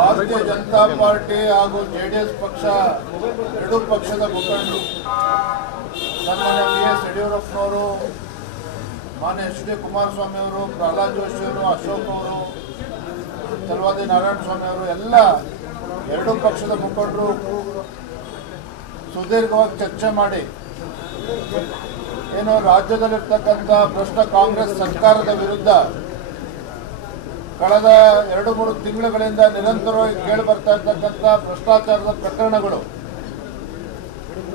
ಭಾರತೀಯ ಜನತಾ ಪಾರ್ಟಿ ಹಾಗೂ ಜೆಡಿಎಸ್ ಪಕ್ಷ ಎರಡೂ ಪಕ್ಷದ ಮುಖಂಡರು ಸನ್ಮಾನ್ಯ ಬಿ.ಎಸ್. ಯಡಿಯೂರಪ್ಪನವರು, ಮಾನ್ಯ ಎಚ್.ಡಿ. ಕುಮಾರಸ್ವಾಮಿ ಅವರು, ಪ್ರಹ್ಲಾದ್ ಜೋಶಿ ಅವರು, ಅಶೋಕ್ ಅವರು, ಚಲವಾದಿ ನಾರಾಯಣಸ್ವಾಮಿ ಅವರು ಎಲ್ಲ ಎರಡೂ ಪಕ್ಷದ ಮುಖಂಡರು ಸುದೀರ್ಘವಾಗಿ ಚರ್ಚೆ ಮಾಡಿ ಏನು ರಾಜ್ಯದಲ್ಲಿರ್ತಕ್ಕಂಥ ಭ್ರಷ್ಟ ಕಾಂಗ್ರೆಸ್ ಸರ್ಕಾರದ ವಿರುದ್ಧ ಕಳೆದ 2-3 ತಿಂಗಳುಗಳಿಂದ ನಿರಂತರವಾಗಿ ಕೇಳಿ ಬರ್ತಾ ಇರ್ತಕ್ಕಂಥ ಭ್ರಷ್ಟಾಚಾರದ ಪ್ರಕರಣಗಳು,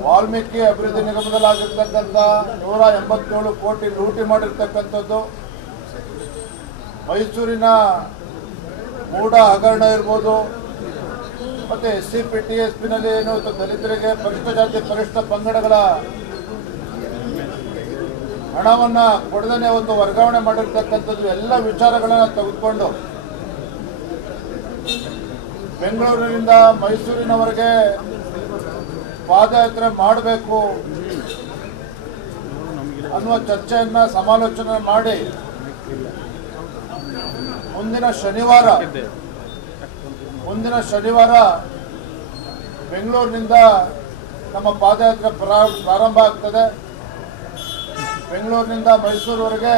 ವಾಲ್ಮೀಕಿ ಅಭಿವೃದ್ಧಿ ನಿಗಮದಲ್ಲಾಗಿರ್ತಕ್ಕಂಥ 187 ಕೋಟಿ ಲೂಟಿ ಮಾಡಿರ್ತಕ್ಕಂಥದ್ದು, ಮೈಸೂರಿನ ಮೂಡ ಹಗರಣ ಇರ್ಬೋದು, ಮತ್ತು SCP-TSPನಲ್ಲಿ ಏನು ದಲಿತರಿಗೆ ಪರಿಷ್ಠ ಜಾತಿ ಪರಿಷ್ಠ ಪಂಗಡಗಳ ಹಣವನ್ನು ಕೊಡದೇ ಒಂದು ವರ್ಗಾವಣೆ ಮಾಡಿರ್ತಕ್ಕಂಥದ್ದು ಎಲ್ಲ ವಿಚಾರಗಳನ್ನು ತೆಗೆದುಕೊಂಡು ಬೆಂಗಳೂರಿನಿಂದ ಮೈಸೂರಿನವರೆಗೆ ಪಾದಯಾತ್ರೆ ಮಾಡಬೇಕು ಅನ್ನುವ ಚರ್ಚೆಯನ್ನು ಸಮಾಲೋಚನೆ ಮಾಡಿ ಮುಂದಿನ ಶನಿವಾರ ಬೆಂಗಳೂರಿನಿಂದ ನಮ್ಮ ಪಾದಯಾತ್ರೆ ಪ್ರಾರಂಭ ಆಗ್ತದೆ. ಬೆಂಗಳೂರಿನಿಂದ ಮೈಸೂರವರೆಗೆ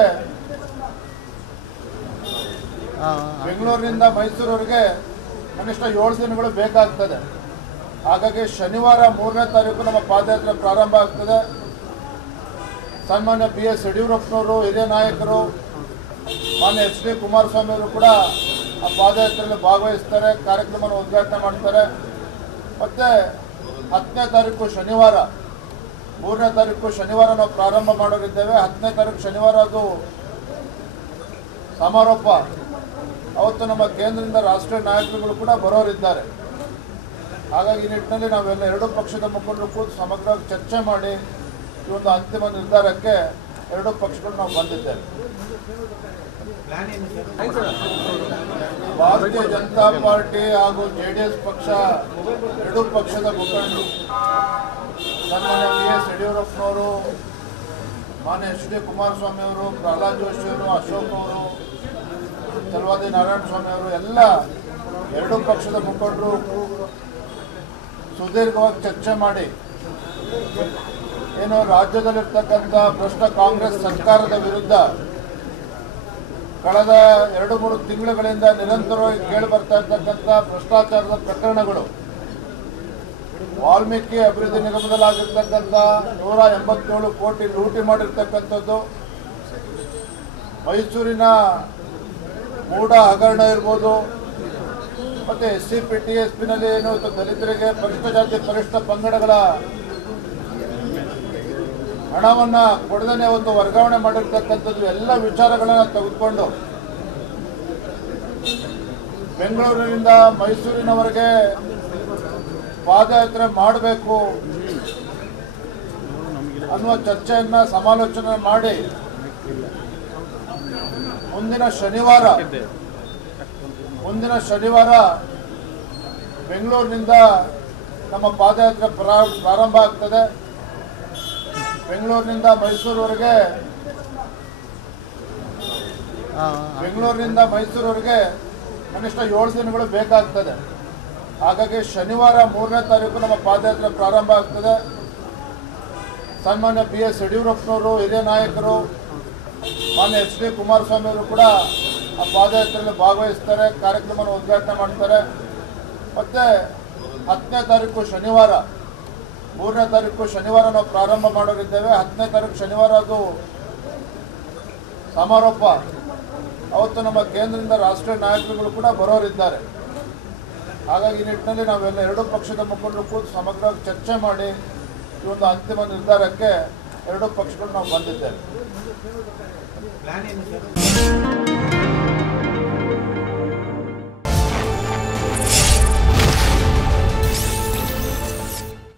ಕನಿಷ್ಠ 7 ದಿನಗಳು ಬೇಕಾಗ್ತದೆ. ಹಾಗಾಗಿ ಶನಿವಾರ 3ನೇ ತಾರೀಕು ನಮ್ಮ ಪಾದಯಾತ್ರೆ ಪ್ರಾರಂಭ ಆಗ್ತದೆ. ಸನ್ಮಾನ್ಯ ಬಿ.ಎಸ್. ಯಡಿಯೂರಪ್ಪನವರು, ಹಿರಿಯ ನಾಯಕರು, ಮಾನ್ಯ ಎಚ್.ಡಿ. ಕುಮಾರಸ್ವಾಮಿ ಅವರು ಕೂಡ ಆ ಪಾದಯಾತ್ರೆಯಲ್ಲಿ ಭಾಗವಹಿಸ್ತಾರೆ, ಕಾರ್ಯಕ್ರಮವನ್ನು ಉದ್ಘಾಟನೆ ಮಾಡ್ತಾರೆ. ಮತ್ತು 10ನೇ ತಾರೀಕು ಶನಿವಾರ, 3ನೇ ತಾರೀಕು ಶನಿವಾರ ನಾವು ಪ್ರಾರಂಭ ಮಾಡೋರಿದ್ದೇವೆ. 10ನೇ ತಾರೀಕು ಶನಿವಾರ ಅದು ಸಮಾರೋಪ. ಅವತ್ತು ನಮ್ಮ ಕೇಂದ್ರದಿಂದ ರಾಷ್ಟ್ರೀಯ ನಾಯಕರುಗಳು ಕೂಡ ಬರೋರಿದ್ದಾರೆ. ಹಾಗಾಗಿ ಈ ನಿಟ್ಟಿನಲ್ಲಿ ನಾವೆಲ್ಲ ಎರಡೂ ಪಕ್ಷದ ಮುಖಂಡರು ಕೂತು ಸಮಗ್ರವಾಗಿ ಚರ್ಚೆ ಮಾಡಿ ಈ ಒಂದು ಅಂತಿಮ ನಿರ್ಧಾರಕ್ಕೆ ಎರಡೂ ಪಕ್ಷಗಳು ನಾವು ಬಂದಿದ್ದೇವೆ. ಭಾರತೀಯ ಜನತಾ ಪಾರ್ಟಿ ಹಾಗೂ ಜೆಡಿಎಸ್ ಪಕ್ಷ ಎರಡೂ ಪಕ್ಷದ ಮುಖಂಡರು ಸನ್ಮಾನ್ಯ ಬಿ.ಎಸ್. ಯಡಿಯೂರಪ್ಪನವರು, ಮಾನ್ಯ ಎಚ್.ಡಿ. ಕುಮಾರಸ್ವಾಮಿ ಅವರು, ಪ್ರಹ್ಲಾದ್ ಜೋಶಿ ಅವರು, ಅಶೋಕ್ ಅವರು, ಚಲವಾದಿ ನಾರಾಯಣಸ್ವಾಮಿ ಅವರು ಎಲ್ಲ ಎರಡೂ ಪಕ್ಷದ ಮುಖಂಡರು ಸುದೀರ್ಘವಾಗಿ ಚರ್ಚೆ ಮಾಡಿ ಏನು ರಾಜ್ಯದಲ್ಲಿರ್ತಕ್ಕಂಥ ಭ್ರಷ್ಟ ಕಾಂಗ್ರೆಸ್ ಸರ್ಕಾರದ ವಿರುದ್ಧ ಕಳೆದ 2-3 ತಿಂಗಳುಗಳಿಂದ ನಿರಂತರವಾಗಿ ಕೇಳಿ ಬರ್ತಾ ಇರ್ತಕ್ಕಂಥ ಭ್ರಷ್ಟಾಚಾರದ ಪ್ರಕರಣಗಳು, ವಾಲ್ಮೀಕಿ ಅಭಿವೃದ್ಧಿ ನಿಗಮದಲ್ಲಾಗಿರ್ತಕ್ಕಂಥ 187 ಕೋಟಿ ಲೂಟಿ ಮಾಡಿರ್ತಕ್ಕಂಥದ್ದು, ಮೈಸೂರಿನ ಮೂಡ ಹಗರಣ ಇರ್ಬೋದು, ಮತ್ತು SCP-TSPನಲ್ಲಿ ಏನು ದಲಿತರಿಗೆ ಪರಿಷ್ಠ ಜಾತಿ ಪರಿಷ್ಠ ಪಂಗಡಗಳ ಹಣವನ್ನು ಕೊಡದೇ ಒಂದು ವರ್ಗಾವಣೆ ಮಾಡಿರ್ತಕ್ಕಂಥದ್ದು ಎಲ್ಲ ವಿಚಾರಗಳನ್ನು ತೆಗೆದುಕೊಂಡು ಬೆಂಗಳೂರಿನಿಂದ ಮೈಸೂರಿನವರೆಗೆ ಪಾದಯಾತ್ರೆ ಮಾಡಬೇಕು ಅನ್ನುವ ಚರ್ಚೆಯನ್ನು ಸಮಾಲೋಚನೆ ಮಾಡಿ ಮುಂದಿನ ಶನಿವಾರ ಬೆಂಗಳೂರಿನಿಂದ ನಮ್ಮ ಪಾದಯಾತ್ರೆ ಪ್ರಾರಂಭ ಆಗ್ತದೆ. ಬೆಂಗಳೂರಿನಿಂದ ಮೈಸೂರವರೆಗೆ ಕನಿಷ್ಠ 7 ದಿನಗಳು ಬೇಕಾಗ್ತದೆ. ಹಾಗಾಗಿ ಶನಿವಾರ 3ನೇ ತಾರೀಕು ನಮ್ಮ ಪಾದಯಾತ್ರೆ ಪ್ರಾರಂಭ ಆಗ್ತದೆ. ಸನ್ಮಾನ್ಯ ಬಿ.ಎಸ್. ಯಡಿಯೂರಪ್ಪನವರು, ಹಿರಿಯ ನಾಯಕರು, ಮಾನ್ಯ ಎಚ್.ಡಿ. ಕುಮಾರಸ್ವಾಮಿ ಅವರು ಕೂಡ ಆ ಪಾದಯಾತ್ರೆಯಲ್ಲಿ ಭಾಗವಹಿಸ್ತಾರೆ, ಕಾರ್ಯಕ್ರಮವನ್ನು ಉದ್ಘಾಟನೆ ಮಾಡ್ತಾರೆ. ಮತ್ತು 10ನೇ ತಾರೀಕು ಶನಿವಾರ, 3ನೇ ತಾರೀಕು ಶನಿವಾರ ನಾವು ಪ್ರಾರಂಭ ಮಾಡೋರಿದ್ದೇವೆ. 10ನೇ ತಾರೀಕು ಶನಿವಾರ ಅದು ಸಮಾರೋಪ. ಅವತ್ತು ನಮ್ಮ ಕೇಂದ್ರದಿಂದ ರಾಷ್ಟ್ರೀಯ ನಾಯಕರುಗಳು ಕೂಡ ಬರೋರಿದ್ದಾರೆ. ಹಾಗಾಗಿ ಈ ನಿಟ್ಟಿನಲ್ಲಿ ನಾವೆಲ್ಲ ಎರಡೂ ಪಕ್ಷದ ಮುಖಂಡರು ಕೂತು ಸಮಗ್ರವಾಗಿ ಚರ್ಚೆ ಮಾಡಿ ಈ ಒಂದು ಅಂತಿಮ ನಿರ್ಧಾರಕ್ಕೆ ಎರಡೂ ಪಕ್ಷಗಳು ನಾವು ಬಂದಿದ್ದೇವೆ.